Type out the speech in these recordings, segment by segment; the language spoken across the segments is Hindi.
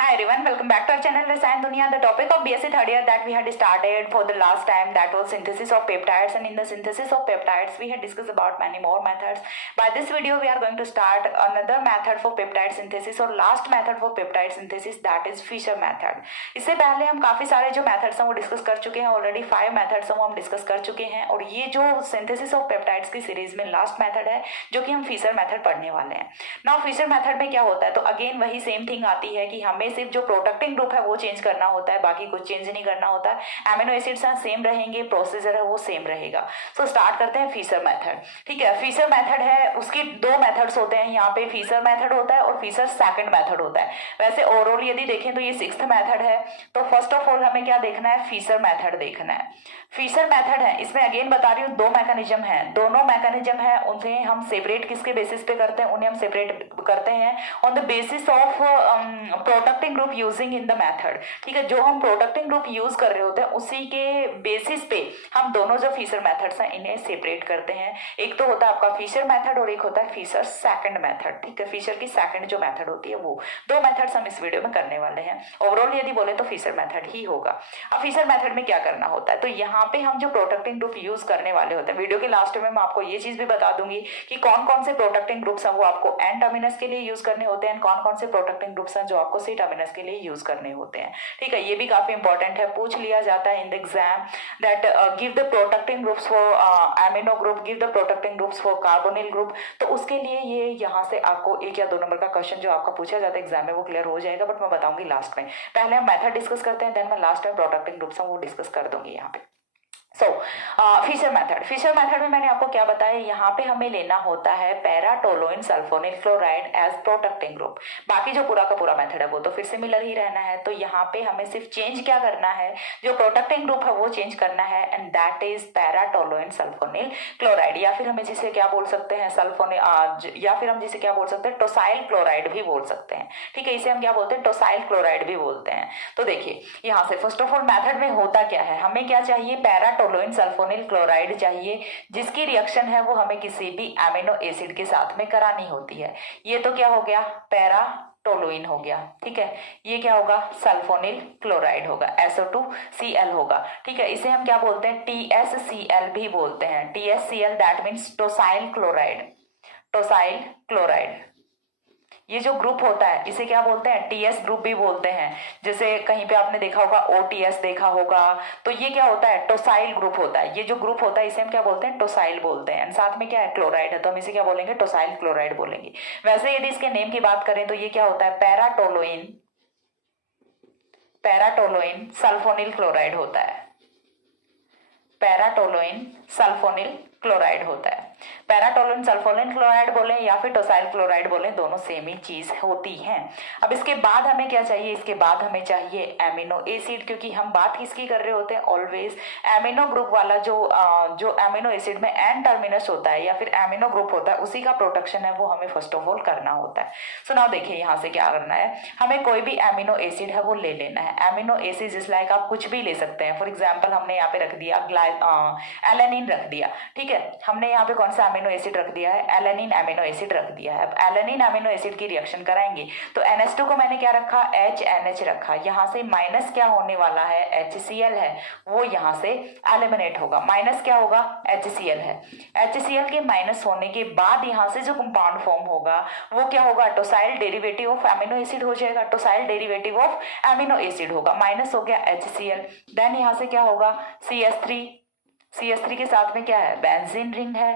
Hi everyone, welcome back to our channel Rasayan Dunia. The topic of BSc third year that we had started for the last time, that was synthesis of peptides, and in the synthesis of peptides we had discussed about many more methods. By this video we are going to start another method for peptide synthesis और last method for peptide synthesis, that is Fischer method. इससे पहले हम काफी सारे जो methods हैं वो डिस्कस कर चुके हैं, ऑलरेडी 5 methods हैं वो हम डिस्कस कर चुके हैं, और ये जो synthesis of peptides की सीरीज में लास्ट मेथड है जो कि हम फिशर मेथड पढ़ने वाले हैं. नाउ फिशर मेथड में क्या होता है, तो अगेन वही सेम थिंग आती है कि हमें सिर्फ जो प्रोटेक्टिंग ग्रुप है वो चेंज करना होता है, बाकी कुछ चेंज नहीं करना होता है. एमिनो एसिड्स सेम रहेंगे, प्रोसीजर है वो सेम रहेगा. सो स्टार्ट करते हैं फिशर मेथड. ठीक है, फिशर मेथड है, उसकी दो मेथड्स होते हैं. यहाँ पे फिशर मेथड होता है और फिशर सेकंड मेथड होता है. वैसे ओवरऑल यदि देखें तो ये 6th मेथड है. तो फर्स्ट ऑफ ऑल हमें क्या देखना है, फिशर मेथड देखना है. फिशर मेथड है, इसमें अगेन बता रही हूँ दो मैकेनिज्म है, दोनों मैकेनिज्म है उन्हें हम सेपरेट किसके बेसिस पे करते हैं, उन्हें हम सेपरेट करते हैं on the basis of protecting group using in the method. ठीक है, जो हम प्रोटेक्टिंग ग्रुप यूज कर रहे होते हैं उसी के बेसिस पे हम दोनों जो फिशर मेथड्स हैं इन्हें सेपरेट करते हैं. एक तो होता है आपका फिशर मेथड और एक होता है फिशर सेकंड मेथड. ठीक है, फिशर की सेकंड जो मेथड होती है वो दो मेथड्स हम इस वीडियो में करने वाले हैं. ओवरऑल यदि बोले तो फिशर मेथड ही होगा. अब फिशर मेथड में क्या करना होता है, तो यहाँ पे हम जो प्रोटेक्टिंग ग्रुप यूज करने वाले होते हैं, वीडियो के लास्ट में मैं आपको ये चीज भी बता दूंगी कि कौन कौन से प्रोटेक्टिंग ग्रुप्स हैं वो आपको एन टर्मिनस के लिए यूज करने होते हैं, कौन कौन से प्रोटेक्टिंग ग्रुप्स हैं जो आपको सी टर्मिनस के लिए यूज करने होते हैं. ठीक है, ये भी काफी इंपॉर्टेंट है, पूछ लिया जाता है in the exam that give the protecting groups for amino group, give the protecting groups for carbonyl group. तो उसके लिए ये यहाँ से आपको 1 या 2 नंबर का क्वेश्चन जो आपका पूछा जाता है एग्जाम में वो क्लियर हो जाएगा, बट मैं बताऊंगी लास्ट में. पहले हम मेथड डिस्कस करते हैं, देन मैं लास्ट में प्रोटेक्टिंग ग्रुप्स वो डिस्कस कर दूंगी यहाँ पे. फिशर मेथड में मैंने आपको क्या बताया, यहाँ पे हमें लेना होता है paratoluene sulfonyl chloride as protecting group. बाकी जो पूरा का पूरा मेथड है वो तो फिर सिमिलर ही रहना है. तो यहाँ पे हमें सिर्फ चेंज क्या करना है, जो प्रोटेक्टिंग ग्रुप है वो चेंज करना है, and that is paratoluene sulfonyl chloride, या फिर हमें जिसे क्या बोल सकते हैं सल्फोनिल, या फिर हम जिसे क्या बोल सकते हैं टोसाइल क्लोराइड भी बोल सकते हैं. ठीक है, इसे हम क्या बोलते हैं टोसाइल क्लोराइड भी बोलते हैं. तो देखिए यहाँ से फर्स्ट ऑफ ऑल मेथड में होता क्या है, हमें क्या चाहिए, पैराटोलोइन सल्फोनिल क्लोराइड चाहिए जिसकी रिएक्शन है वो हमें किसी भी एमिनो एसिड के साथ में करानी होती है. ये तो क्या हो गया, पैराटोलोइन हो गया. ठीक है, ये क्या होगा, सल्फोनिल क्लोराइड होगा, SO2Cl होगा. ठीक है, इसे हम क्या बोलते हैं, TSCl भी बोलते हैं. TSCl that means tosyl chloride. Tosyl chloride ये जो ग्रुप होता है इसे क्या बोलते हैं, टीएस ग्रुप भी बोलते हैं. जैसे कहीं पे आपने देखा होगा OTS देखा होगा, तो ये क्या होता है, टोसाइल ग्रुप होता है. ये जो ग्रुप होता है इसे हम क्या बोलते हैं, टोसाइल बोलते हैं. साथ में क्या है, क्लोराइड है, तो हम इसे क्या बोलेंगे, टोसाइल क्लोराइड बोलेंगे. वैसे यदि इसके नेम की बात करें तो ये क्या होता है, पैराटोलोइन सल्फोनिल क्लोराइड होता है. पैराटोलोइन सल्फोनिल क्लोराइड होता है. पैराटोलोइन सल्फोनिल क्लोराइड बोले या फिर टोसाइल क्लोराइड बोले, दोनों सेम ही चीज होती हैं. अब इसके बाद हमें क्या चाहिए, इसके बाद हमें चाहिए एमिनो एसिड, क्योंकि हम बात किसकी कर रहे होते हैं, ऑलवेज एमिनो ग्रुप वाला जो एमिनो एसिड में एन टर्मिनस होता है या फिर एमिनो ग्रुप होता है उसी का प्रोटेक्शन है वो हमें फर्स्ट ऑफ ऑल करना होता है. सो नाउ देखिए यहाँ से क्या करना है, हमें कोई भी एमिनो एसिड है वो ले लेना है. एमिनो एसिड जिस लाइक आप कुछ भी ले सकते हैं. फॉर एग्जाम्पल हमने यहाँ पे रख दिया एलेनिन रख दिया. ठीक है, हमने यहाँ पे कौन सा एमिनो एसिड रख दिया है, एलेनिन एमिनो एसिड रख दिया है. अब एलेनिन एमिनो एसिड की रिएक्शन कराएंगे तो NH2 को मैंने क्या रखा, HNH रखा. यहाँ से माइनस क्या होने वाला है, HCl है, वो यहाँ से एलिमिनेट होगा. माइनस क्या होगा, HCl है. HCl के माइनस होने के बाद यहाँ से जो कंपाउंड फॉर्म होगा वो क्या होगा, टोसाइल डेरिवेटिव ऑफ एमिनो एसिड हो जाएगा. टोसाइल डेरिवेटिव ऑफ एमिनो एसिड होगा, माइनस हो गया HCl. देन यहाँ से क्या होगा, CH3 के साथ में क्या है, बेंजीन रिंग है.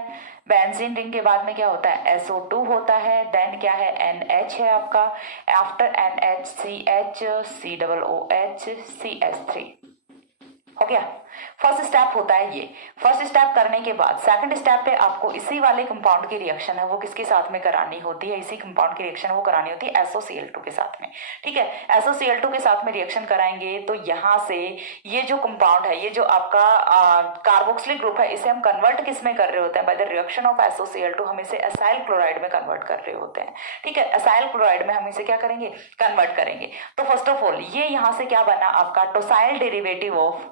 बेंजीन रिंग के बाद में क्या होता है, SO2 होता है. देन क्या है, NH है आपका. After NH CH COOH CH3 हो गया. फर्स्ट स्टेप होता है ये. फर्स्ट स्टेप करने के बाद सेकंड स्टेप पे आपको इसी वाले कंपाउंड की रिएक्शन है वो किसके साथ में करानी होती है, इसी कंपाउंड की रिएक्शन वो करानी होती है SOCl2 के साथ में. ठीक है, SOCl2 के साथ में रिएक्शन कराएंगे तो यहाँ से ये जो कंपाउंड है, ये जो आपका कार्बोक्सिलिक ग्रुप है, इसे हम कन्वर्ट किस में कर रहे होते हैं, by the reaction of SOCl2 हम इसे एसाइल क्लोराइड में कन्वर्ट कर रहे होते हैं. ठीक है, एसाइल क्लोराइड में हम इसे क्या करेंगे, कन्वर्ट करेंगे. तो फर्स्ट ऑफ ऑल ये यहाँ से क्या बना आपका, tosyl derivative of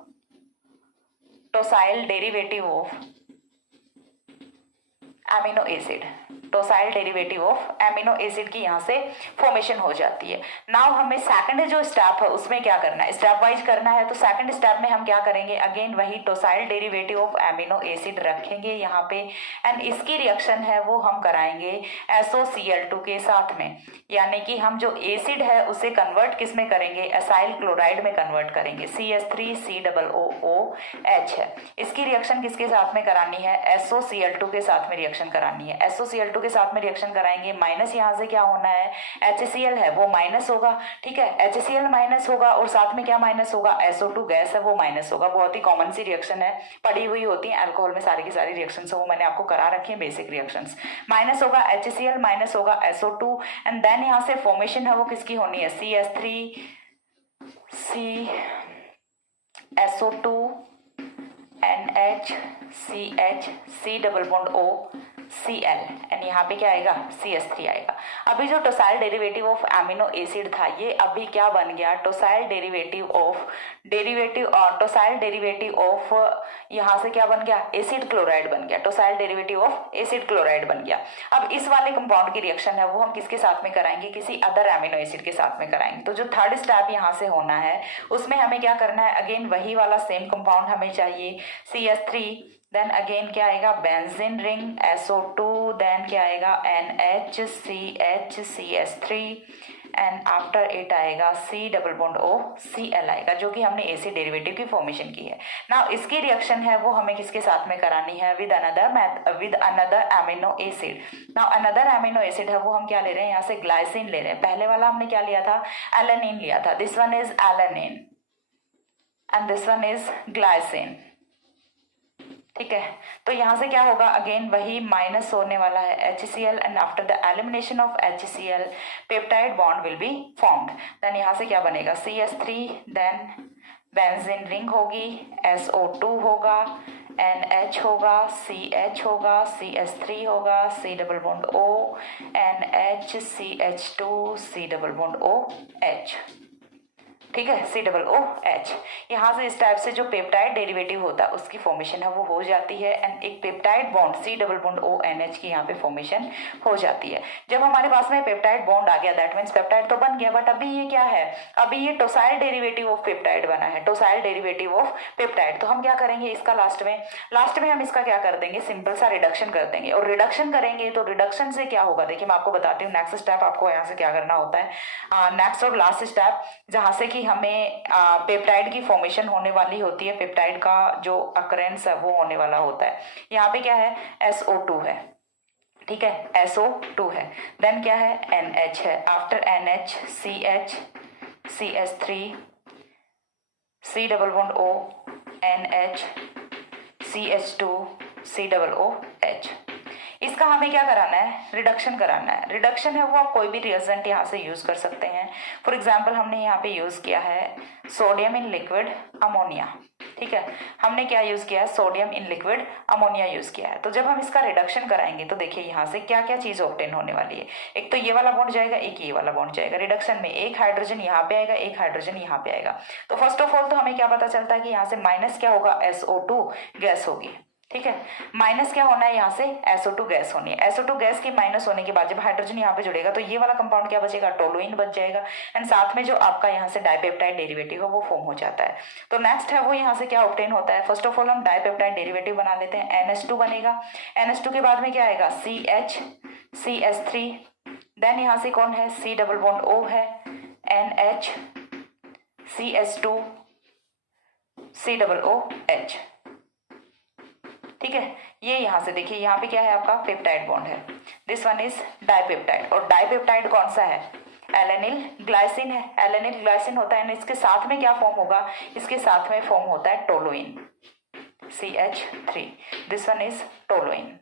amino acid. Tosyl derivative of amino acid की यहाँ से फॉर्मेशन हो जाती है। नाउ हमें सेकंड जो स्टेप है उसमें क्या करना है, स्टेप वाइज करना है। तो सेकंड स्टेप में हम क्या करेंगे, अगेन वही टोसाइल डेरिवेटिव ऑफ एमिनो एसिड रखेंगे यहाँ पे, एंड इसकी रिएक्शन है वो हम कराएंगे SOCl2 के साथ में, यानी कि हम जो एसिड है उसे कन्वर्ट किस में करेंगे, एसाइल क्लोराइड में कन्वर्ट करेंगे। CH3COOH है, इसकी रिएक्शन किसके साथ में करानी है, SOCl2 के साथ में रिएक्शन करानी है। SOCl2 के साथ में रिएक्शन कराएंगे, माइनस यहाँ से क्या होना है, HCl है वो माइनस होगा, ठीक है, HCl माइनस होगा और साथ में क्या माइनस होगा, SO2 गैस है वो माइनस होगा। बहुत ही कॉमन सी रिएक्शन है, पड़ी हुई होती है अल्कोहल में सारी की सारी रिएक्शन, वो मैंने आपको करा रखी है बेसिक रिएक्शंस। माइनस होगा HCl, माइनस होगा SO2, एंड देन यहाँ से फॉर्मेशन है वो किसकी होनी है, CH3 SO2 NH CH C double bond O Cl, and यहाँ पे क्या आएगा, CH3 आएगा। अभी जो टोसाइल डेरिवेटिव ऑफ एमिनो एसिड था ये अभी क्या बन गया, टोसाइल डेरिवेटिव ऑफ यहाँ से क्या बन गया, एसिड क्लोराइड बन गया, टोसाइल डेरिवेटिव ऑफ एसिड क्लोराइड बन गया। अब इस वाले कंपाउंड की रिएक्शन है वो हम किसके साथ में कराएंगे, किसी अदर एमिनो एसिड के साथ में कराएंगे। तो जो थर्ड स्टेप यहाँ से होना है उसमें हमें क्या करना है, अगेन वही वाला सेम कंपाउंड हमें चाहिए, CH3, देन अगेन क्या आएगा, बेंजीन रिंग SO2, देन क्या आएगा NH CH3, and after it आएगा C double bond O Cl आएगा, जो कि हमने एसिड डेरिवेटिव की फॉर्मेशन की है। नाउ इसकी रिएक्शन है वो हमें किसके साथ में करानी है, with another amino acid. Now another amino acid है वो हम क्या ले रहे हैं, यहाँ से ग्लाइसिन ले रहे हैं। पहले वाला हमने क्या लिया था, एलेनिन लिया था, this one is alanine and this one is glycine, ठीक है। तो यहाँ से क्या होगा, अगेन वही माइनस होने वाला है HCl, and after the elimination of HCl peptide bond will be formed. Then यहाँ से क्या बनेगा, CH3, देन बेंजीन रिंग होगी, SO2 होगा, NH होगा, CH होगा, CH3 होगा, C double bond O, NH CH2 C double bond OH, ठीक है, COOH। यहाँ से इस टाइप से जो पेप्टाइड डेरिवेटिव होता है उसकी फॉर्मेशन है वो हो जाती है, एंड एक peptide bond C double bond ONH की यहाँ पे फॉर्मेशन हो जाती है। जब हमारे पास में पेप्टाइड बॉन्ड आ गया, दैट मीन्स पेप्टाइड तो बन गया, बट अभी ये क्या है, अभी ये टोसाइल डेरिवेटिव ऑफ पेप्टाइड बना है, टोसाइल डेरिवेटिव ऑफ पेप्टाइड। तो हम क्या करेंगे इसका लास्ट में हम इसका क्या कर देंगे, सिंपल सा रिडक्शन कर देंगे, और रिडक्शन करेंगे तो रिडक्शन से क्या होगा, देखिए मैं आपको बताती हूँ। नेक्स्ट स्टेप आपको यहाँ से क्या करना होता है, नेक्स्ट और लास्ट स्टेप जहाँ से कि हमें पेप्टाइड की फॉर्मेशन होने वाली होती है, पेप्टाइड का जो अकरेंस है वो होने वाला होता है। यहाँ पे क्या है, SO2 है, ठीक है, SO2 है, देन क्या है, NH है, after NH CH CH3 C double bond O NH CH2 C double OH। इसका हमें क्या कराना है, रिडक्शन कराना है। रिडक्शन है वो आप कोई भी रिएजेंट यहाँ से यूज कर सकते हैं। फॉर एग्जांपल हमने यहाँ पे यूज किया है सोडियम इन लिक्विड अमोनिया, ठीक है, हमने क्या यूज किया है, sodium in liquid ammonia use किया है। तो जब हम इसका रिडक्शन कराएंगे तो देखिए यहाँ से क्या क्या चीज ऑब्टेन होने वाली है, एक तो ये वाला बॉन्ड जाएगा, एक ये वाला बॉन्ड जाएगा। रिडक्शन में एक हाइड्रोजन यहाँ पे आएगा, एक हाइड्रोजन यहाँ पे आएगा। तो फर्स्ट ऑफ ऑल तो हमें क्या पता चलता है कि यहाँ से माइनस क्या होगा, SO2 गैस होगी, ठीक है, माइनस क्या होना है, यहाँ से SO2 गैस होनी है। SO2 गैस की माइनस होने के बाद जब हाइड्रोजन यहाँ पे जुड़ेगा तो ये वाला कंपाउंड क्या बचेगा, टोलुइन बच जाएगा, एंड साथ में जो आपका यहाँ से डाइपेप्टाइड डेरिवेटिव है वो फॉर्म हो जाता है। तो नेक्स्ट है वो यहाँ से क्या ऑब्टेन होता है, फर्स्ट ऑफ ऑल हम डाइपेप्टाइड डेरिवेटिव बना लेते हैं, NH2 बनेगा, NH2 के बाद में क्या आएगा, CH CH3, देन यहाँ से कौन है, C डबल बॉन्ड O है, NH CH2 C double OH, ठीक है। ये यहाँ से देखिए यहाँ पे क्या है, आपका पेप्टाइड बॉन्ड है, दिस वन इज डाइपेप्टाइड, और डाइपेप्टाइड कौन सा है, एलेनिल ग्लाइसिन है, एलेनिल ग्लाइसिन होता है, इसके साथ में क्या फॉर्म होगा, इसके साथ में फॉर्म होता है toluene CH3, this one is toluene.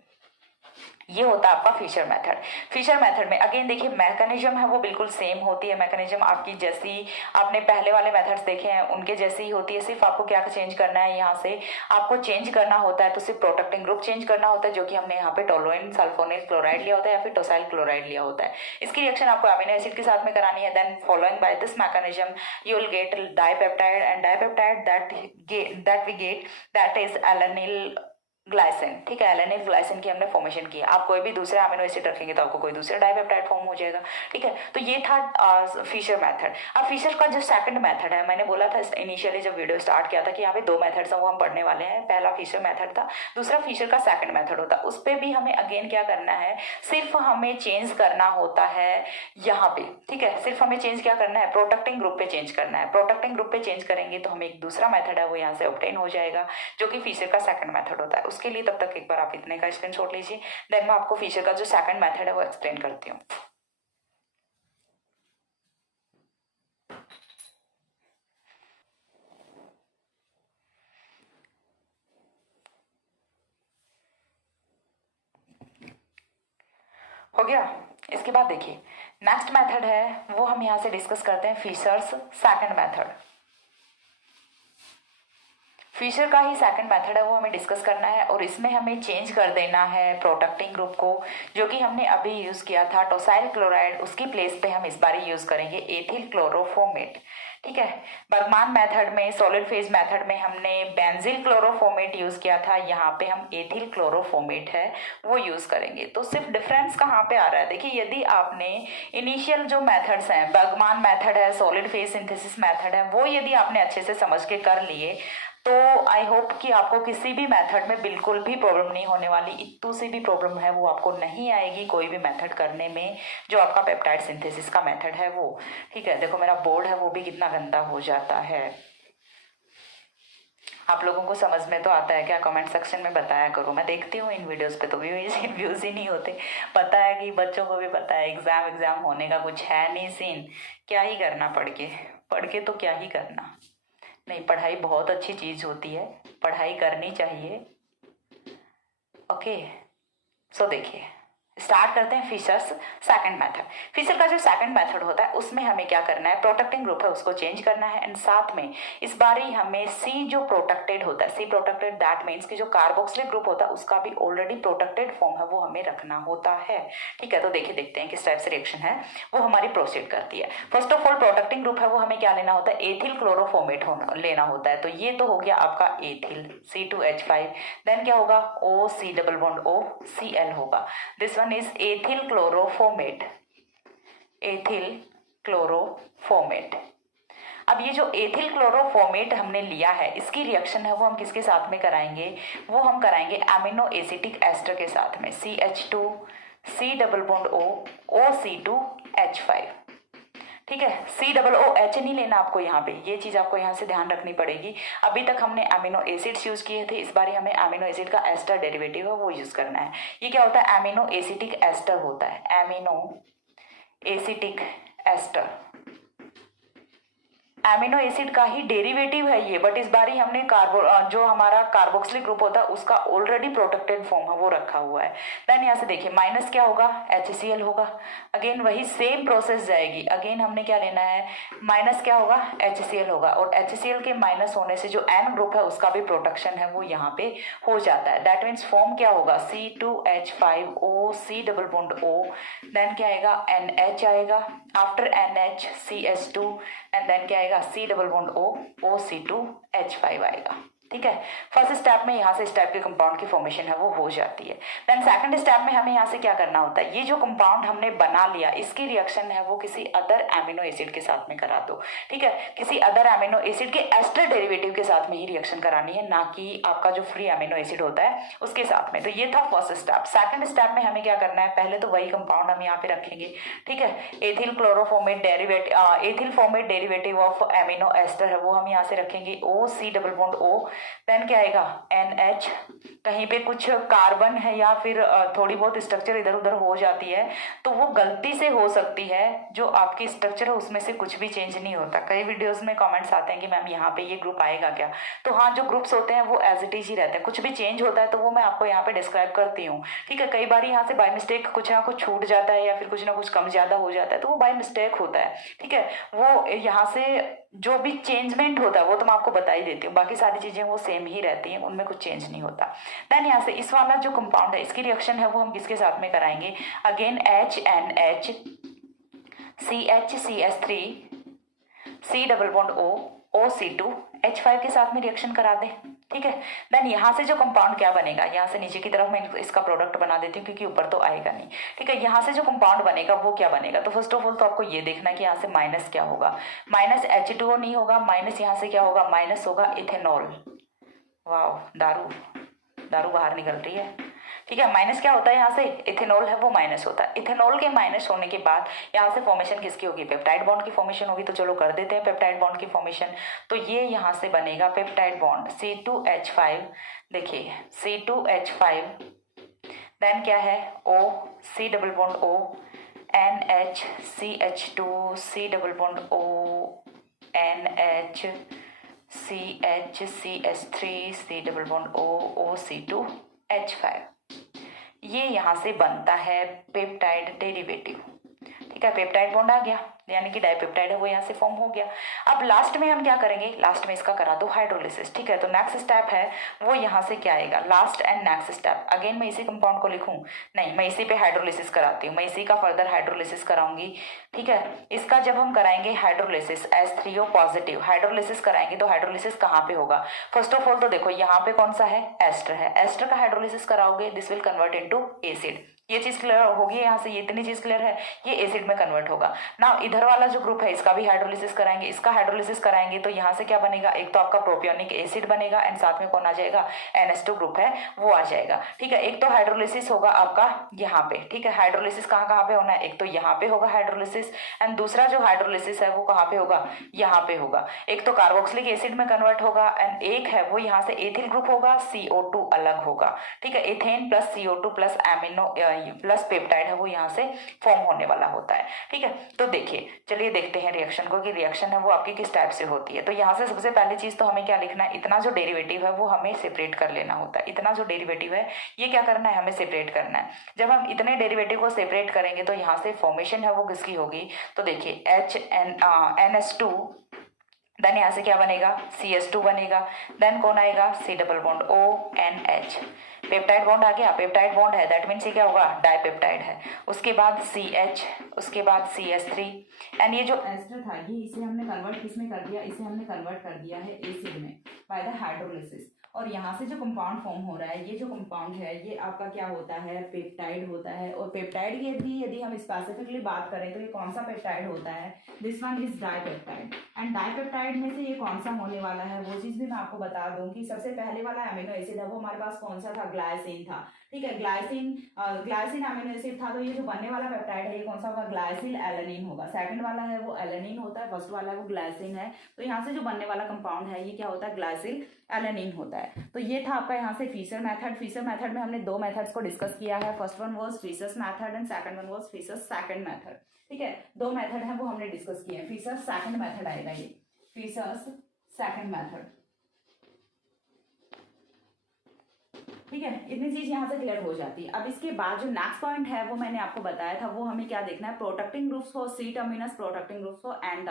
ये होता है आपका फिशर मेथड। फिशर मेथड में अगेन देखिए मैकेनिज्म है वो बिल्कुल सेम होती है, मैकेनिज्म आपकी जैसी आपने पहले वाले मेथड्स देखे हैं उनके जैसी ही होती है। सिर्फ आपको क्या चेंज करना है, यहाँ से आपको चेंज करना होता है तो सिर्फ प्रोटेक्टिंग ग्रुप चेंज करना होता है, जो कि हमने यहाँ पे टोलुइन सल्फोनिल क्लोराइड लिया होता है या फिर टोसाइल क्लोराइड लिया होता है। इसकी रिएक्शन आपको अमीनो एसिड के साथ में करानी है। Then following by this mechanism you will get dipeptide, and dipeptide that we get that is alanyl glycine, ठीक है, एलेनिल ग्लाइसिन की हमने फॉर्मेशन की है। आप कोई भी दूसरे अमीनो एसिड रखेंगे तो आपको कोई दूसरा डाइपेप्टाइड फॉर्म हो जाएगा, ठीक है। तो ये था फिशर मेथड। अब फिशर का जो सेकंड मेथड है, मैंने बोला था इनिशियली जब वीडियो स्टार्ट किया था कि यहाँ पे दो मेथड्स हैं वो हम पढ़ने वाले हैं। पहला फिशर मेथड था, दूसरा फिशर का सेकंड मेथड होता है। उस पर भी हमें अगेन क्या करना है, सिर्फ हमें चेंज करना होता है यहाँ पे, ठीक है। सिर्फ हमें चेंज क्या करना है, प्रोटेक्टिंग ग्रुप पे चेंज करना है। प्रोटेक्टिंग ग्रुप पे चेंज करेंगे तो हमें एक दूसरा मेथड है वो यहाँ से ऑब्टेन हो जाएगा, जो कि फिशर का सेकंड मेथड होता है। उसके लिए तब तक एक बार आप इतने का स्क्रीनशॉट लीजिए, देन मैं आपको फिशर का जो सेकंड मेथड है वो एक्सप्लेन करती हूँ। हो गया। इसके बाद देखिए नेक्स्ट मेथड है वो हम यहाँ से डिस्कस करते हैं, फिशर्स सेकंड मेथड। फिशर का ही सेकंड मेथड है वो हमें डिस्कस करना है, और इसमें हमें चेंज कर देना है प्रोटेक्टिंग ग्रुप को, जो कि हमने अभी यूज किया था टोसाइल क्लोराइड, उसकी प्लेस पे हम इस बार यूज करेंगे एथिल क्लोरोफोमेट, ठीक है। बर्गमान मेथड में, सॉलिड फेज मेथड में हमने बेंजिल क्लोरोफोमेट यूज किया था, यहाँ पे हम एथिल क्लोरोफोमेट है वो यूज करेंगे। तो सिर्फ डिफरेंस कहाँ पे आ रहा है, देखिए यदि आपने इनिशियल जो मेथड्स हैं, बर्गमान मेथड है, सॉलिड फेज सिंथेसिस मेथड है, वो यदि आपने अच्छे से समझ के कर लिए तो आई होप कि आपको किसी भी मेथड में बिल्कुल भी प्रॉब्लम नहीं होने वाली। इतू सी भी प्रॉब्लम है वो आपको नहीं आएगी कोई भी मेथड करने में, जो आपका पेप्टाइड सिंथेसिस का मेथड है वो, ठीक है। देखो मेरा बोर्ड है वो भी कितना गंदा हो जाता है। आप लोगों को समझ में तो आता है क्या, कमेंट सेक्शन में बताया करो। मैं देखती हूँ इन वीडियोस पे तो व्यूज ही नहीं होते। पता है कि बच्चों को भी पता है एग्जाम होने का कुछ है नहीं सीन, क्या ही करना पढ़ के तो क्या ही करना। नहीं, पढ़ाई बहुत अच्छी चीज़ होती है, पढ़ाई करनी चाहिए। ओके, सो देखिए स्टार्ट करते हैं फिशर्स सेकंड मेथड। फिशर का जो सेकंड मेथड होता है उसमें हमें क्या करना है, प्रोटेक्टिंग ग्रुप है उसको चेंज करना है, एंड साथ में इस बार ही हमें सी जो प्रोटेक्टेड होता है, सी प्रोटेक्टेड दैट मीन्स कि जो कार्बोक्सिलिक ग्रुप होता है उसका भी ऑलरेडी प्रोटेक्टेड फॉर्म है वो हमें रखना होता है, ठीक है। तो देखिए देखते हैं किस टाइप से रिएक्शन है वो हमारी प्रोसीड करती है। First of all protecting group है वो हमें क्या लेना होता है, एथिल क्लोरोफोमेट लेना होता है। तो ये तो हो गया आपका एथिल C2H5, देन क्या होगा OC डबल बॉन्ड OCl होगा, this one is ethyl chloroformate, ethyl chloroformate. अब ये जो एथिल क्लोरोफोमेट हमने लिया है इसकी रिएक्शन है वो हम किसके साथ में कराएंगे, वो हम कराएंगे एमिनो एसिटिक एस्टर के साथ में, CH2 C double bond O OC2H5, ठीक है। COOH नहीं लेना आपको यहाँ पे, ये चीज आपको यहाँ से ध्यान रखनी पड़ेगी। अभी तक हमने एमिनो एसिड्स यूज किए थे, इस बार हमें एमिनो एसिड का एस्टर डेरिवेटिव है वो यूज करना है। ये क्या होता है, एमिनो एसिटिक एस्टर होता है, amino acetic ester, amino acid का ही डेरिवेटिव है ये, बट इस बार ही हमने जो हमारा कार्बोक्सिलिक ग्रुप होता है उसका ऑलरेडी प्रोटेक्टेड फॉर्म है वो रखा हुआ है। देन यहाँ से देखिए माइनस क्या होगा, HCl होगा, अगेन वही सेम प्रोसेस जाएगी, अगेन हमने क्या लेना है, माइनस क्या होगा, HCl होगा, और HCl के माइनस होने से जो N ग्रुप है उसका भी प्रोटेक्शन है वो यहाँ पे हो जाता है। दैट मीन्स फॉर्म क्या होगा, C2H5O C double bond O, then क्या आएगा NH आएगा, after NH CH2, and then क्या आएगा C double bond O OC2H5 आएगा, ठीक है। फर्स्ट स्टेप में यहाँ से इस टाइप के कंपाउंड की फॉर्मेशन है वो हो जाती है। देन सेकंड स्टेप में हमें यहाँ से क्या करना होता है, ये जो कंपाउंड हमने बना लिया इसकी रिएक्शन है वो किसी अदर एमिनो एसिड के साथ में करा दो, ठीक है। किसी अदर एमिनो एसिड के एस्टर डेरिवेटिव के साथ में ही रिएक्शन करानी है, ना कि आपका जो फ्री एमिनो एसिड होता है उसके साथ में। तो ये था फर्स्ट स्टेप। सेकंड स्टेप में हमें क्या करना है, पहले तो वही कंपाउंड हम यहाँ पे रखेंगे, ठीक है। Ethyl chloroformate derivative, ethyl formate derivative of amino ester है वो हम यहाँ से रखेंगे OC double bond O, then क्या आएगा NH, कहीं पे कुछ कार्बन है या फिर थोड़ी बहुत स्ट्रक्चर इधर उधर हो जाती है तो वो गलती से हो सकती है, जो आपकी स्ट्रक्चर है उसमें से कुछ भी चेंज नहीं होता। कई वीडियोस में कमेंट्स आते हैं कि मैम यहाँ पे ये ग्रुप आएगा क्या, तो हाँ जो ग्रुप्स होते हैं वो एज इट इज ही रहते हैं, कुछ भी चेंज होता है तो वो मैं आपको यहाँ पे डिस्क्राइब करती हूँ, ठीक है। कई बार यहाँ से बाय मिस्टेक कुछ ना कुछ छूट जाता है या फिर कुछ ना कुछ कम ज्यादा हो जाता है तो वो बाय मिस्टेक होता है, ठीक है। वो यहाँ से जो भी चेंजमेंट होता है वो तो मैं आपको बता ही देती हूँ, बाकी सारी चीजें वो सेम ही रहती हैं, उनमें कुछ चेंज नहीं होता। देन यहाँ से इस वाला जो कंपाउंड है इसकी रिएक्शन है वो हम किसके साथ में कराएंगे, again HNH CH3 C double bond O OC2H5 के साथ में रिएक्शन करा दे, ठीक है। देन यहाँ से जो कंपाउंड क्या बनेगा, यहाँ से नीचे की तरफ मैं इसका प्रोडक्ट बना देती हूँ क्योंकि ऊपर तो आएगा नहीं। ठीक है, यहाँ से जो कंपाउंड बनेगा वो क्या बनेगा, तो फर्स्ट ऑफ ऑल तो आपको ये देखना है कि यहाँ से माइनस क्या होगा, माइनस H2O नहीं होगा, माइनस यहाँ से क्या होगा, माइनस होगा इथेनॉल। वाह, दारू दारू बाहर निकल रही है। ठीक है, माइनस क्या होता है, यहाँ से इथेनॉल है वो माइनस होता है। इथेनॉल के माइनस होने के बाद यहाँ से फॉर्मेशन किसकी होगी, पेप्टाइड बॉन्ड की फॉर्मेशन होगी। तो चलो कर देते हैं पेप्टाइड बॉन्ड की फॉर्मेशन। तो ये यहाँ से बनेगा पेप्टाइड बॉन्ड C2H5। देखिए C2H5, देन क्या है O, C double bond O, NH, CH2, C double bond O, NH, CH, CH3, C double bond O, OC2H5। ये यहाँ से बनता है पेप्टाइड डेरिवेटिव। ठीक है, पेप्टाइड बॉन्ड आ गया, यानी कि डाइपेप्टाइड है वो यहाँ से फॉर्म हो गया। अब लास्ट में हम क्या करेंगे, लास्ट में इसका करा दो हाइड्रोलिसिस। ठीक है, तो नेक्स्ट स्टेप है वो यहाँ से क्या आएगा, last and next step. Again मैं इसी कंपाउंड को लिखूं, नहीं मैं इसी पे हाइड्रोलिसिस कराती हूँ, मैं इसी का फर्दर हाइड्रोलिसिस कराऊंगी। ठीक है, इसका जब हम कराएंगे हाइड्रोलिसिस H3O पॉजिटिव हाइड्रोलिसिस कराएंगे, तो हाइड्रोलिसिस कहाँ पे होगा, फर्स्ट ऑफ ऑल तो देखो यहाँ पे कौन सा है, एस्टर है। एस्टर का हाइड्रोलिसिस कराओगे, this will convert into acid. ये चीज क्लियर होगी, यहाँ से ये इतनी चीज क्लियर है, ये एसिड में कन्वर्ट होगा ना। इधर वाला जो ग्रुप है इसका भी हाइड्रोलिसिस कराएंगे, इसका हाइड्रोलिसिस कराएंगे तो यहाँ से क्या बनेगा, एक तो आपका प्रोपियोनिक एसिड बनेगा एंड साथ में कौन आ जाएगा, NH2 ग्रुप है वो आ जाएगा। ठीक है, एक तो हाइड्रोलिसिस होगा आपका यहाँ पे। ठीक है, हाइड्रोलिसिस कहाँ कहाँ पे होना है, एक तो यहाँ पे होगा हाइड्रोलिसिस, एंड दूसरा जो हाइड्रोलिसिस है वो कहाँ पे होगा, यहाँ पे होगा। एक तो कार्बोक्सिलिक एसिड में कन्वर्ट होगा एंड एक है वो यहाँ से एथिल ग्रुप होगा, CO2 अलग होगा। ठीक है, ethane plus CO2 plus amino plus peptide है वो यहाँ से फॉर्म होने वाला होता है। ठीक है, तो देखिए चलिए देखते हैं रिएक्शन को कि रिएक्शन है वो आपकी किस टाइप से होती है। तो यहाँ से सबसे पहली चीज तो हमें क्या लिखना है, इतना जो डेरिवेटिव है वो हमें सेपरेट कर लेना होता है। इतना जो डेरिवेटिव है ये क्या करना है, हमें सेपरेट करना है। जब हम इतने डेरिवेटिव को सेपरेट करेंगे तो यहाँ से फॉर्मेशन है वो किसकी होगी, तो देखिए NH2, देन यहाँ से क्या बनेगा, CH2 बनेगा, देन कौन आएगा, C double bond ONH, peptide bond आ गया। पेप्टाइड बॉन्ड है दैट मीन्स ये क्या होगा, डाइपेप्टाइड है। उसके बाद CH, उसके बाद CH3 एंड ये जो एस्टर था ये इसे हमने कन्वर्ट किसमें कर दिया, इसे हमने कन्वर्ट कर दिया है एसिड में बाय द हाइड्रोलिसिस। और यहाँ से जो कंपाउंड फॉर्म हो रहा है, ये जो कंपाउंड है ये आपका क्या होता है, पेप्टाइड होता है। और पेप्टाइड की यदि हम स्पेसिफिकली बात करें तो ये कौन सा पेप्टाइड होता है, this one is dipeptide. And dipeptide में से ये कौन सा होने वाला है वो चीज भी मैं आपको बता दूं कि सबसे पहले वाला अमीनो एसिड है वो हमारे पास कौन सा था, ग्लाइसिन था। ठीक है, ग्लाइसिन अमीनो एसिड था, तो ये जो बनने वाला पेप्टाइड है ये कौन सा होगा, ग्लाइसिल एलेनिन होगा। सेकंड वाला है वो एलेनिन होता है, फर्स्ट वाला है वो ग्लाइसिन है। तो यहाँ से जो बनने वाला कंपाउंड है ये क्या होता है, ग्लाइसिल एलेनिन होता है। तो ये था आपका यहाँ से फीसर मेथड। फीसर मेथड में हमने दो मेथड्स को डिस्कस किया है, first one was fissures method and second one was fissures second method. ठीक है, दो मेथड है वो हमने डिस्कस किए हैं। फीसर्स सेकंड मेथड आएगा, ये फीसर्स सेकंड मेथड। ठीक है, इतनी चीज यहाँ से क्लियर हो जाती है। अब इसके बाद जो नेक्स्ट पॉइंट है वो मैंने आपको बताया था, वो हमें क्या देखना है, protecting groups for C terminus, protecting groups for N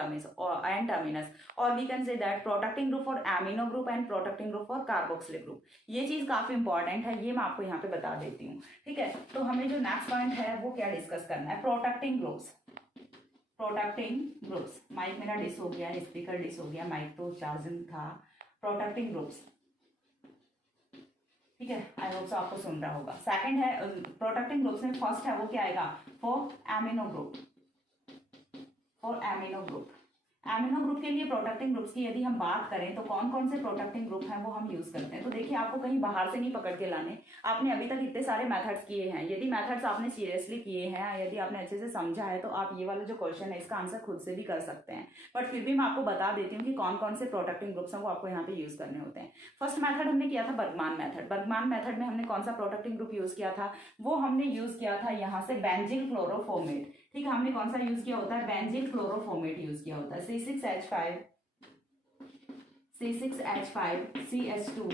terminus, और we can say that protecting group for amino group and protecting group for carboxylic group. ये चीज काफी इंपॉर्टेंट है, ये मैं आपको यहाँ पे बता देती हूँ। ठीक है, तो हमें जो नेक्स्ट पॉइंट है वो क्या डिस्कस करना है, protecting groups. Protecting groups, mike मेरा डिस हो गया है, स्पीकर डिस हो गया, माइक तो चार्जिंग था। प्रोटेक्टिंग ग्रुप्स, ठीक है, आई होप सो आपको सुन रहा होगा। सेकंड है प्रोटेक्टिंग ग्रुप्स में फर्स्ट है वो क्या आएगा, for amino group. For amino group, amino group के लिए प्रोटेक्टिंग ग्रुप्स की यदि हम बात करें तो कौन कौन से प्रोटेक्टिंग ग्रुप हैं वो हम यूज करते हैं। तो देखिए आपको कहीं बाहर से नहीं पकड़ के लाने, आपने अभी तक इतने सारे मेथड्स किए हैं। यदि मेथड्स आपने सीरियसली किए हैं, यदि आपने अच्छे से समझा है, तो आप ये वाला जो क्वेश्चन है इसका आंसर खुद से भी कर सकते हैं। बट फिर भी मैं आपको बता देती हूँ कि कौन कौन से प्रोटेक्टिंग ग्रुप्स हैं वो आपको यहाँ पे यूज करने होते हैं। फर्स्ट मेथड हमने किया था बर्गमान मेथड। बर्गमान मेथड में हमने कौन सा प्रोटेक्टिंग ग्रुप यूज किया था, वो हमने यूज किया था यहाँ से बेंजील क्लोरोफोर्मेट। ठीक है, हमने कौन सा यूज किया होता है, बेंजील क्लोरोफोर्मेट यूज किया होता है। C6H5 CH2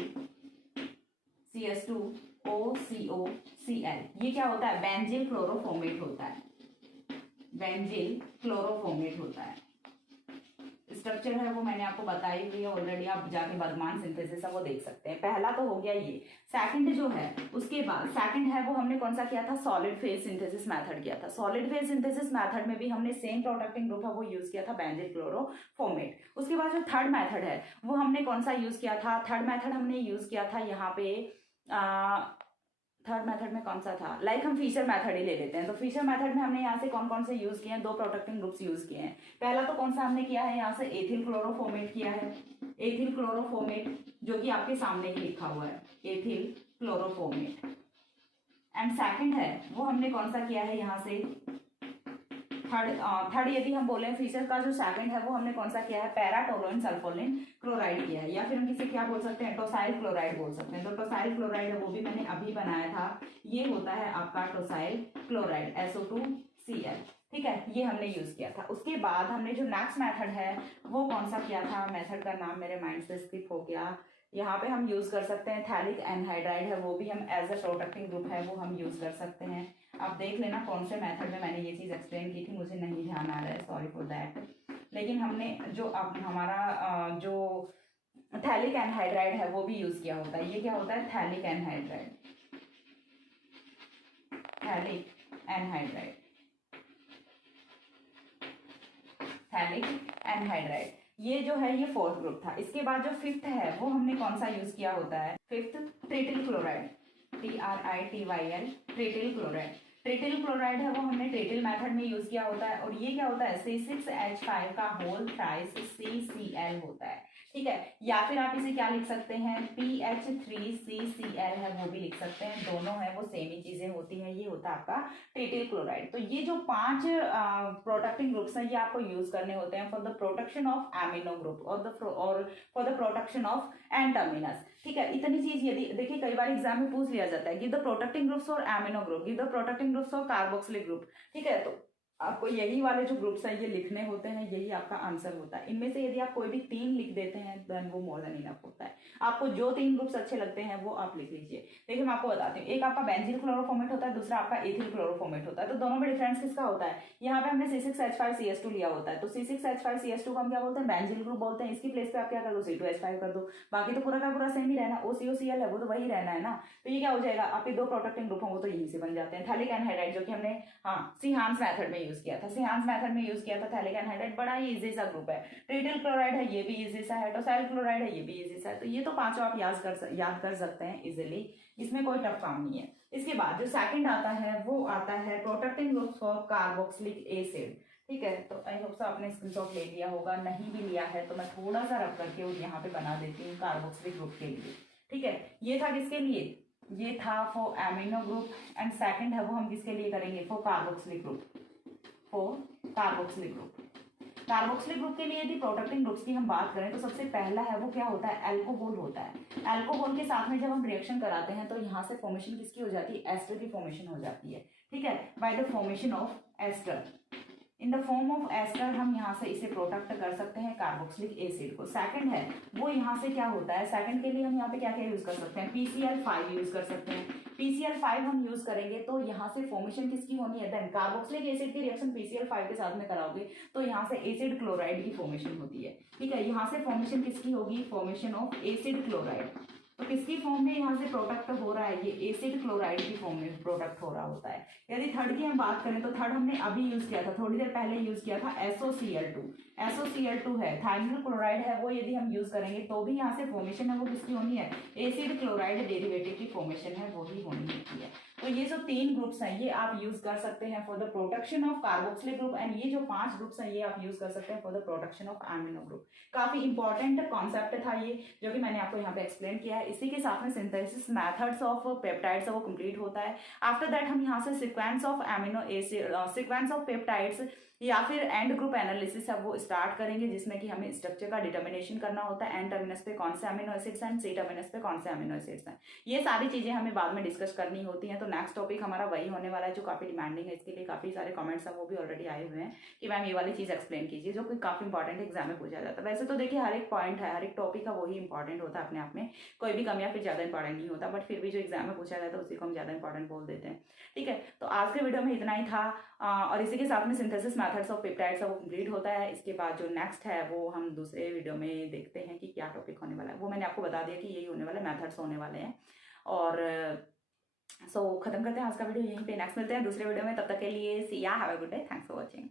OCOCl, ये क्या होता है, बेंजील क्लोरोफोर्मेट होता है। बेंजील क्लोरोफोर्मेट होता है। स्ट्रक्चर है वो मैंने आपको बताई हुई है ऑलरेडी, आप जाके वर्तमान सिंथेसिस है वो देख सकते हैं। पहला तो हो गया ये। सेकंड जो है, उसके बाद सेकंड है वो हमने कौन सा किया था, सॉलिड फेज सिंथेसिस मेथड किया था। सॉलिड फेज सिंथेसिस मेथड में भी हमने सेम प्रोडक्टिंग ग्रुप है वो यूज किया था, बेंजील क्लोरोफॉर्मेट। उसके बाद जो थर्ड मेथड है वो हमने कौन सा यूज किया था, थर्ड मेथड हमने यूज किया था यहाँ पे थर्ड मेथड में कौन सा था, लाइक हम फिशर मेथड ही ले लेते हैं। तो फिशर मेथड में हमने यहाँ से कौन कौन से यूज किए हैं, दो प्रोडक्टिंग ग्रुप्स यूज किए हैं। पहला तो कौन सा हमने किया है, यहाँ से एथिल क्लोरोफॉर्मेट किया है, एथिल क्लोरोफॉर्मेट, जो कि आपके सामने ही लिखा हुआ है, एथिल क्लोरोफॉर्मेट। एंड सेकंड है वो हमने कौन सा किया है, यहाँ से थर्ड यदि हम बोले फिशर का जो सेकंड है वो हमने कौन सा किया है, पैराटोलुइन सल्फोनिल क्लोराइड किया है, या फिर हम किसे क्या बोल सकते हैं, टोसाइल क्लोराइड बोल सकते हैं। तो टोसाइल क्लोराइड है वो भी मैंने अभी बनाया था, ये होता है आपका टोसाइल क्लोराइड SO2Cl, ठीक है, ये हमने यूज किया था। उसके बाद हमने जो नेक्स्ट मेथड है वो कौन सा किया था, मेथड का नाम मेरे माइंड से स्किप हो गया। यहाँ पे हम यूज कर सकते हैं थैलिक एनहाइड्राइड है, वो भी हम एज अ प्रोडक्टिंग ग्रुप है वो हम यूज कर सकते हैं। आप देख लेना कौन से मेथड में मैंने ये चीज एक्सप्लेन की थी, मुझे नहीं ध्यान आ रहा है, सॉरी फॉर दैट। लेकिन हमने जो अब हमारा जो थैलिक एनहाइड्राइड है वो भी यूज किया होता है। ये क्या होता है, phthalic anhydride, phthalic anhydride, phthalic anhydride, ये जो है ये फोर्थ ग्रुप था। इसके बाद जो फिफ्थ है वो हमने कौन सा यूज किया होता है, fifth trityl chloride, TRITYL, trityl chloride. Trityl chloride है वो हमने ट्रिटिल मेथड में यूज किया होता है, और ये क्या होता है, C6H5 का होल थ्राइस CCl होता है, ठीक है। या फिर आप इसे क्या लिख सकते हैं, PH3CCl है वो भी लिख सकते हैं, दोनों है वो सेम ही चीजें होती हैं। ये होता है आपका ट्रिटिल क्लोराइड। तो ये जो 5 प्रोडक्टिंग ग्रुप्स हैं ये आपको यूज करने होते हैं for the protection of amino group और for the protection of N terminus, ठीक है। इतनी चीज यदि देखिए कई बार एग्जाम में पूछ लिया जाता है, give the protecting groups for amino group, give the protecting groups for carboxylic group, ठीक है। तो आपको यही वाले जो ग्रुप्स हैं ये लिखने होते हैं, यही आपका आंसर होता है। इनमें से यदि आप कोई भी 3 लिख देते हैं देन वो मोर देन इनफ होता है। आपको जो 3 ग्रुप्स अच्छे लगते हैं वो आप लिख लीजिए। देखिए मैं आपको बताती हूँ, एक आपका बेंजील क्लोरोफॉर्मेट होता है, दूसरा आपका एथिल क्लोरोफॉर्मेट होता है। तो दोनों में डिफरेंस किसका होता है, यहाँ पे हमने C6H5CH2 लिया होता है, तो C6H5CH2 को हम क्या बोलते हैं, बेंजील ग्रुप बोलते हैं। इसकी प्लेस पे आप क्या कर दो, C2H5 कर दो, बाकी तो पूरा का पूरा सेम ही रहना, OCOCl है वो तो वही रहना है ना। तो ये क्या हो जाएगा, आपके 2 प्रोटेक्टिंग ग्रुप होंगे तो यहीं से बन जाते हैं। थैलिक एनहाइड्राइड जो कि हमने सिहान्स मेथड में यूज किया था, सिहान्स मेथड में यूज किया था थैलिक एनहाइड्राइड, बड़ा ही इजी सा ग्रुप है। ट्रिटिल क्लोराइड है ये भी इजी सा है, टोसाइल क्लोराइड है ये भी इजी सा है। तो ये तो पांचों आप याद कर सकते हैं इजिली, इसमें कोई टफ काम नहीं है। इसके बाद जो सेकंड आता है वो आता है protecting groups for carboxylic acid, ठीक है। तो आई होप सो आपने स्क्रीनशॉट ले लिया होगा, नहीं भी लिया है तो मैं थोड़ा सा रब करके और यहाँ पे बना देती हूँ कार्बोक्सिलिक ग्रुप के लिए, ठीक है। ये था किसके लिए, ये था for amino group, and second है वो हम किसके लिए करेंगे, for carboxylic group, for carboxylic group. Carboxylic group के लिए यदि प्रोटेक्टिंग ग्रुप्स की हम बात करें तो सबसे पहला है वो क्या होता है, अल्कोहल होता है। अल्कोहल के साथ में जब हम रिएक्शन कराते हैं तो यहाँ से फॉर्मेशन किसकी हो जाती है, एस्टर की फॉर्मेशन हो जाती है, ठीक है, by the formation of ester. In the form of ester हम यहाँ से इसे प्रोटेक्ट कर सकते हैं कार्बोक्सिलिक एसिड को। सेकंड है वो यहाँ से क्या होता है, सेकंड के लिए हम यहाँ पे क्या क्या यूज कर सकते हैं, PCl5 यूज कर सकते हैं। PCl5 हम यूज करेंगे तो यहाँ से फॉर्मेशन किसकी होनी है, देन कार्बोक्सिलिक एसिड की रिएक्शन PCl5 के साथ में कराओगे तो यहाँ से एसिड क्लोराइड की फॉर्मेशन होती है, ठीक है। यहाँ से फॉर्मेशन किसकी होगी, फॉर्मेशन ऑफ एसिड क्लोराइड। तो किसकी फॉर्म में यहाँ से प्रोडक्ट हो रहा है, ये एसिड क्लोराइड की फॉर्म में प्रोडक्ट हो रहा होता है। यदि थर्ड की हम बात करें तो थर्ड हमने अभी यूज किया था, थोड़ी देर पहले यूज किया था, SOCl2। SOCl2 है, थाइमिल क्लोराइड है वो यदि हम यूज करेंगे तो भी यहाँ से फॉर्मेशन है वो किसकी होनी है, एसिड क्लोराइड डेरिवेटिव की फॉर्मेशन है वो ही होनी होती है। तो ये जो 3 ग्रुप्स हैं ये आप यूज कर सकते हैं for the protection of carboxylic group, and ये जो 5 ग्रुप्स हैं ये आप यूज कर सकते हैं for the protection of amino group. काफी इंपॉर्टेंट कॉन्सेप्ट था ये जो कि मैंने आपको यहाँ पे एक्सप्लेन किया है। इसी के साथ में सिंथेसिस मेथड्स ऑफ पेप्टाइड्स वो कंप्लीट होता है। आफ्टर दैट हम यहाँ से sequence of amino acid, sequence of peptides या फिर एंड ग्रुप एनालिसिस है वो स्टार्ट करेंगे, जिसमें कि हमें स्ट्रक्चर का डिटर्मिनेशन करना होता है, एन टर्मिनस पे कौन से अमीनो एसिड्स हैं, सी टर्मिनस पे कौन से अमीनो एसिड्स हैं। ये सारी चीजें हमें बाद में डिस्कस करनी होती हैं। तो तो नेक्स्ट टॉपिक हमारा वही होने वाला है जो काफ़ी डिमांडिंग है। इसके लिए काफ़ी सारे कमेंट्स हैं वो भी ऑलरेडी आए हुए हैं कि मैम ये वाली चीज़ एक्सप्लेन कीजिए, जो कि काफ़ी इंपॉर्टेंट एग्जाम में पूछा जाता है। वैसे तो देखिए हर एक पॉइंट है, हर एक टॉपिक है वही इंपॉर्टेंट होता है अपने आप में, कोई भी कम या फिर ज़्यादा इंपॉर्टेंट नहीं होता, बट फिर भी जो एग्जाम में पूछा जाता है उसी को हम ज़्यादा इंपॉर्टेंट बोल देते हैं। ठीक है, तो आज के वीडियो में इतना ही था और इसी के साथ में सिंथेसिस मेथड्स ऑफ पेप्टाइड्स वो कंप्लीट होता है। इसके बाद जो नेक्स्ट है वो हम दूसरे वीडियो में देखते हैं कि क्या टॉपिक होने वाला है। वो मैंने आपको बता दिया कि यही होने वाला है, मेथड्स होने वाले हैं। और खत्म करते हैं आज का वीडियो यहीं पे, नेक्स्ट मिलते हैं दूसरे वीडियो में। तब तक के लिए सी या, have a good day, thanks for watching.